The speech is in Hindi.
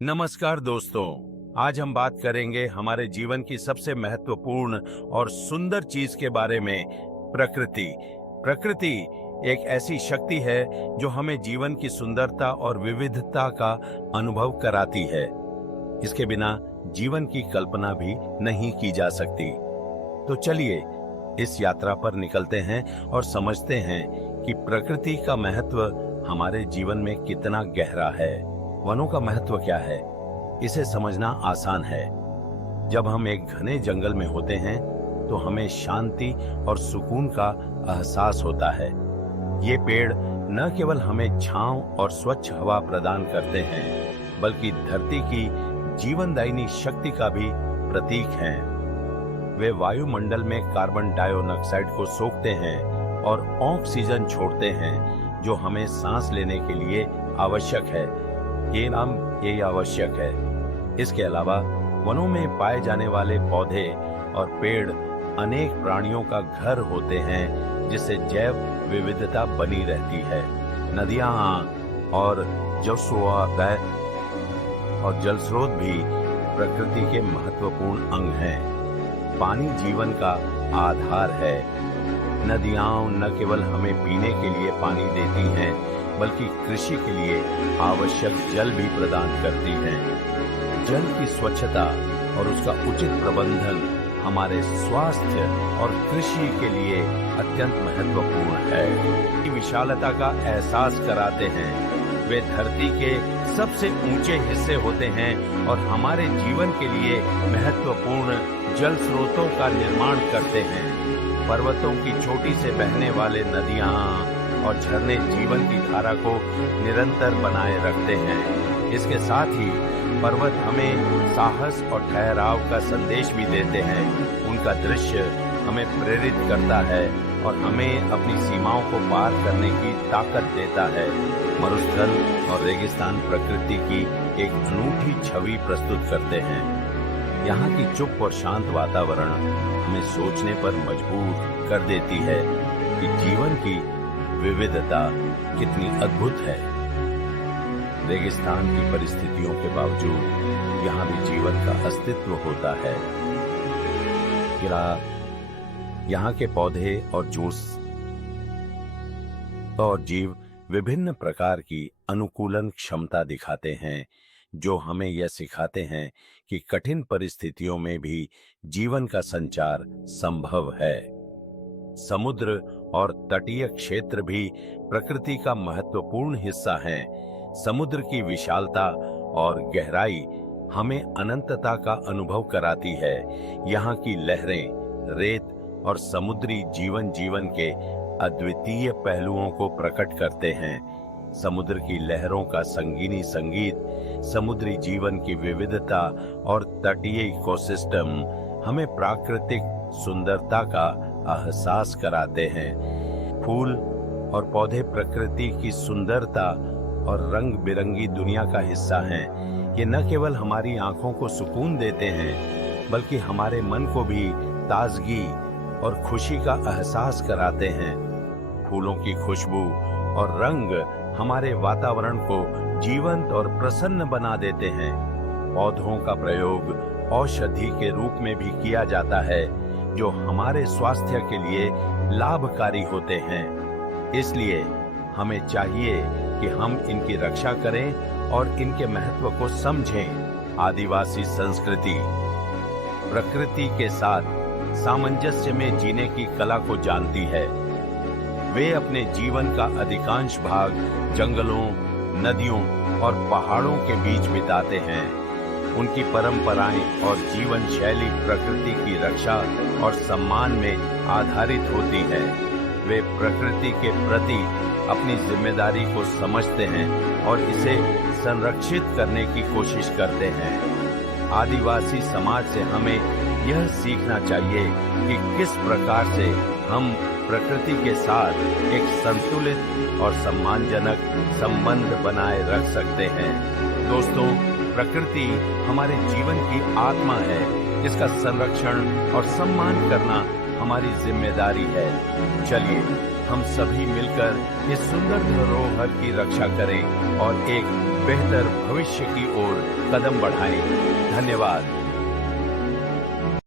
नमस्कार दोस्तों। आज हम बात करेंगे हमारे जीवन की सबसे महत्वपूर्ण और सुंदर चीज के बारे में, प्रकृति। प्रकृति एक ऐसी शक्ति है जो हमें जीवन की सुंदरता और विविधता का अनुभव कराती है। इसके बिना जीवन की कल्पना भी नहीं की जा सकती। तो चलिए इस यात्रा पर निकलते हैं और समझते हैं कि प्रकृति का महत्व हमारे जीवन में कितना गहरा है। वनों का महत्व क्या है, इसे समझना आसान है। जब हम एक घने जंगल में होते हैं तो हमें शांति और सुकून का एहसास होता है। ये पेड़ न केवल हमें छांव और स्वच्छ हवा प्रदान करते हैं, बल्कि धरती की जीवनदायिनी शक्ति का भी प्रतीक हैं। वे वायुमंडल में कार्बन डाइऑक्साइड को सोखते हैं और ऑक्सीजन छोड़ते हैं, जो हमें सांस लेने के लिए आवश्यक है। ये आवश्यक है। इसके अलावा वनों में पाए जाने वाले पौधे और पेड़ अनेक प्राणियों का घर होते हैं, जिससे जैव विविधता बनी रहती है। नदियां और जल स्रोत भी प्रकृति के महत्वपूर्ण अंग हैं। पानी जीवन का आधार है। नदियां न केवल हमें पीने के लिए पानी देती हैं, बल्कि कृषि के लिए आवश्यक जल भी प्रदान करती हैं। जल की स्वच्छता और उसका उचित प्रबंधन हमारे स्वास्थ्य और कृषि के लिए अत्यंत महत्वपूर्ण है। की विशालता का एहसास कराते हैं। वे धरती के सबसे ऊंचे हिस्से होते हैं और हमारे जीवन के लिए महत्वपूर्ण जल स्रोतों का निर्माण करते हैं। पर्वतों की चोटी से बहने वाले नदियां और झरने जीवन की धारा को निरंतर बनाए रखते हैं। इसके साथ ही पर्वत हमें साहस और ठहराव का संदेश भी देते हैं। उनका दृश्य हमें प्रेरित करता है और हमें अपनी सीमाओं को पार करने की ताकत देता है। मरुस्थल और रेगिस्तान प्रकृति की एक अनूठी छवि प्रस्तुत करते हैं। यहाँ की चुप और शांत वातावरण हमें सोचने पर मजबूर कर देती है कि जीवन की विविधता कितनी अद्भुत है। रेगिस्तान की परिस्थितियों के बावजूद यहाँ भी जीवन का अस्तित्व होता है। यहाँ के पौधे और जीव विभिन्न प्रकार की अनुकूलन क्षमता दिखाते हैं, जो हमें यह सिखाते हैं कि कठिन परिस्थितियों में भी जीवन का संचार संभव है। समुद्र और तटीय क्षेत्र भी प्रकृति का महत्वपूर्ण हिस्सा हैं। समुद्र की विशालता और गहराई हमें अनंतता का अनुभव कराती है। यहाँ की लहरें, रेत और समुद्री जीवन के अद्वितीय पहलुओं को प्रकट करते हैं। समुद्र की लहरों का संगीनी संगीत, समुद्री जीवन की विविधता और तटीय इकोसिस्टम हमें प्राकृतिक सुंदरता का एहसास कराते हैं। फूल और पौधे प्रकृति की सुंदरता और रंग बिरंगी दुनिया का हिस्सा हैं। ये न केवल हमारी आंखों को सुकून देते हैं, बल्कि हमारे मन को भी ताजगी और खुशी का एहसास कराते हैं। फूलों की खुशबू और रंग हमारे वातावरण को जीवंत और प्रसन्न बना देते हैं। पौधों का प्रयोग औषधि के रूप में भी किया जाता है, जो हमारे स्वास्थ्य के लिए लाभकारी होते हैं। इसलिए हमें चाहिए कि हम इनकी रक्षा करें और इनके महत्व को समझें। आदिवासी संस्कृति प्रकृति के साथ सामंजस्य में जीने की कला को जानती है। वे अपने जीवन का अधिकांश भाग जंगलों, नदियों और पहाड़ों के बीच बिताते हैं। उनकी परंपराएं और जीवन शैली प्रकृति की रक्षा और सम्मान में आधारित होती है। वे प्रकृति के प्रति अपनी जिम्मेदारी को समझते हैं और इसे संरक्षित करने की कोशिश करते हैं। आदिवासी समाज से हमें यह सीखना चाहिए कि किस प्रकार से हम प्रकृति के साथ एक संतुलित और सम्मानजनक संबंध बनाए रख सकते हैं। दोस्तों, प्रकृति हमारे जीवन की आत्मा है। इसका संरक्षण और सम्मान करना हमारी जिम्मेदारी है। चलिए हम सभी मिलकर इस सुंदर धरोहर की रक्षा करें और एक बेहतर भविष्य की ओर कदम बढ़ाएं। धन्यवाद।